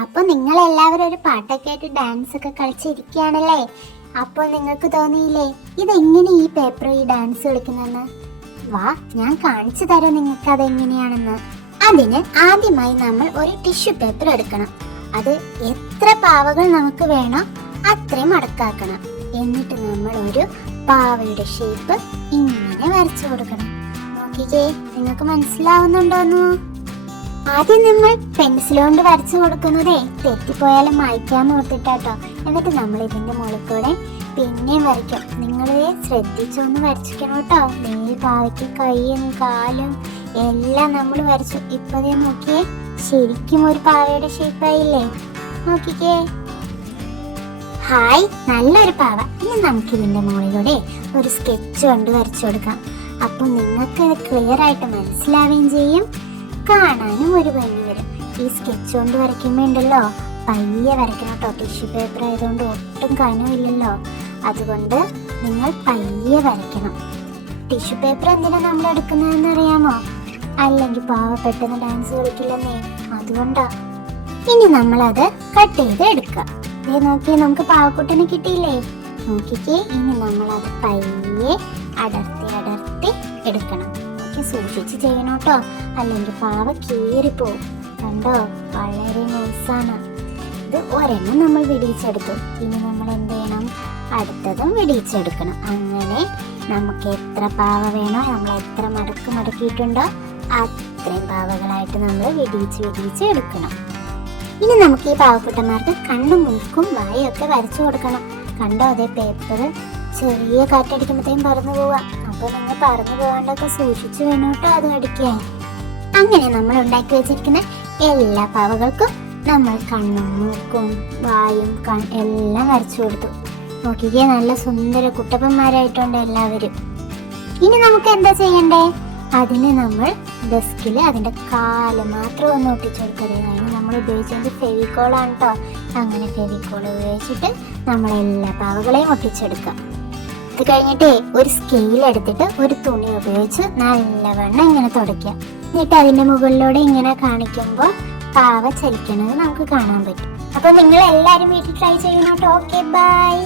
അപ്പൊ നിങ്ങൾ എല്ലാവരും ഒരു പാട്ടൊക്കെ ആയിട്ട് ഡാൻസ് ഒക്കെ കളിച്ചിരിക്കുകയാണല്ലേ. അപ്പോൾ നിങ്ങൾക്ക് തോന്നിയില്ലേ ഇതെങ്ങനെ ഈ പേപ്പർ ഈ ഡാൻസ് കളിക്കുന്നെന്ന്? വാ, ഞാൻ കാണിച്ചു തരാം നിങ്ങൾക്ക് അതെങ്ങനെയാണെന്ന്. അതിന് ആദ്യമായി നമ്മൾ ഒരു ടിഷ്യൂ പേപ്പർ എടുക്കണം. അത് എത്ര പാവകൾ നമുക്ക് വേണോ അത്രയും മടക്കാക്കണം. എന്നിട്ട് നമ്മൾ ഒരു പാവയുടെ ഷേപ്പ് ഇങ്ങനെ വരച്ചു കൊടുക്കണം. നോക്കിക്കേ, നിങ്ങൾക്ക് മനസ്സിലാവുന്നുണ്ടോന്നു? ആദ്യം നമ്മൾ പെൻസിൽ കൊണ്ട് വരച്ചു കൊടുക്കുന്നതേ തെറ്റിപ്പോയാലും മായ്ക്കാന്ന് ഓർത്തിട്ടാട്ടോ. എന്നിട്ട് നമ്മൾ ഇതിന്റെ മുകളിൽ കൂടെ പിന്നെയും വരയ്ക്കും. നിങ്ങൾ ശ്രദ്ധിച്ചൊന്ന് വരച്ചിക്കണം കേട്ടോ. പാവയ്ക്ക് കൈയും കാലും എല്ലാം നമ്മൾ വരച്ചു. ഇപ്പതേ നോക്കിയേ, ശരിക്കും ഒരു പാവയുടെ ഷേപ്പായില്ലേ? നോക്കിക്കേ, ഹായ്, നല്ലൊരു പാവ. ഇനി നമുക്ക് ഇതിന്റെ മുകളിലൂടെ ഒരു സ്കെച്ച് കൊണ്ട് വരച്ചു കൊടുക്കാം. അപ്പൊ നിങ്ങൾക്ക് ക്ലിയർ ആയിട്ട് മനസ്സിലാവുകയും ചെയ്യും, കാണാനും ഒരു ഭംഗി വരും. ഈ സ്കെച്ച് കൊണ്ട് വരയ്ക്കുമ്പോ ഉണ്ടല്ലോ പയ്യെ വരയ്ക്കണം കേട്ടോ. ടിഷ്യൂ പേപ്പർ ആയതുകൊണ്ട് ഒട്ടും കനമില്ലല്ലോ, അതുകൊണ്ട് നിങ്ങൾ പയ്യെ വരയ്ക്കണം. ടിഷ്യൂ പേപ്പർ എന്തിനാ നമ്മൾ എടുക്കുന്നതെന്ന് അറിയാമോ? അല്ലെങ്കിൽ പാവ പെട്ടെന്ന് ഡാൻസ് കളിക്കില്ലെന്നേ, അതുകൊണ്ടാ. ഇനി നമ്മളത് കട്ട് ചെയ്ത് എടുക്കാം. നോക്കിയേ, നമുക്ക് പാവക്കുട്ടനെ കിട്ടിയില്ലേ? നോക്കിക്കേ, ഇനി നമ്മളത് പയ്യെ അടർത്തി എടുക്കണം. സൂക്ഷിച്ച് ചെയ്യണം കേട്ടോ, അല്ലെങ്കിൽ പാവ കീറിപ്പോവും. കണ്ടോ, വളരെ നൈസാണ്. ഇത് ഒരെണ്ണം നമ്മൾ വിടിയിച്ചെടുത്തു. ഇനി നമ്മൾ എന്ത് ചെയ്യണം? അടുത്തതും വിടിയിച്ചെടുക്കണം. അങ്ങനെ നമുക്ക് എത്ര പാവ വേണോ, നമ്മൾ എത്ര മടക്കിയിട്ടുണ്ടോ അത്രയും പാവകളായിട്ട് നമ്മൾ വിടിയിച്ച് എടുക്കണം. ഇനി നമുക്ക് ഈ പാവക്കുട്ടന്മാർക്ക് കണ്ണും മൂക്കും വായൊക്കെ വരച്ചു കൊടുക്കണം. കണ്ടോ, അതേ പേപ്പർ ചെറിയ കാറ്റടിക്കുമ്പോഴത്തേക്കും പറന്നു പോവാ. അപ്പൊ നിങ്ങൾ പറന്നു പോകാണ്ടൊക്കെ സൂക്ഷിച്ചു വേണം കേട്ടോ അത് അടിക്കാൻ. അങ്ങനെ നമ്മൾ ഉണ്ടാക്കി വെച്ചിരിക്കുന്ന എല്ലാ പാവകൾക്കും നമ്മൾ കണ്ണും മൂക്കും വായും എല്ലാം വരച്ചു കൊടുത്തു. നോക്കിക്കേ, നല്ല സുന്ദര കുട്ടപ്പന്മാരായിട്ടുണ്ട് എല്ലാവരും. ഇനി നമുക്ക് എന്താ ചെയ്യണ്ടേ? അതിന് നമ്മൾ ഡെസ്കിൽ അതിന്റെ കാല് മാത്രം ഒന്ന് ഒട്ടിച്ചു കൊടുക്കരുത്. അതിന് നമ്മൾ ഉപയോഗിച്ചത് ഫെവിക്കോളാണ് കേട്ടോ. അങ്ങനെ ഫെവിക്കോൾ ഉപയോഗിച്ചിട്ട് നമ്മൾ എല്ലാ പാവകളെയും ഒട്ടിച്ചെടുക്കാം. ഇത് കഴിഞ്ഞിട്ടേ ഒരു സ്കെയിൽ എടുത്തിട്ട് ഒരു തുണി ഉപയോഗിച്ച് നല്ലവണ്ണം ഇങ്ങനെ തുടയ്ക്കുക. എന്നിട്ട് അതിന്റെ മുകളിലൂടെ ഇങ്ങനെ കാണിക്കുമ്പോൾ പാവ ചലിക്കുന്നത് നമുക്ക് കാണാൻ പറ്റും. അപ്പൊ നിങ്ങൾ എല്ലാരും വീട്ടിൽ ട്രൈ ചെയ്യണം കേട്ടോ. Okay, by.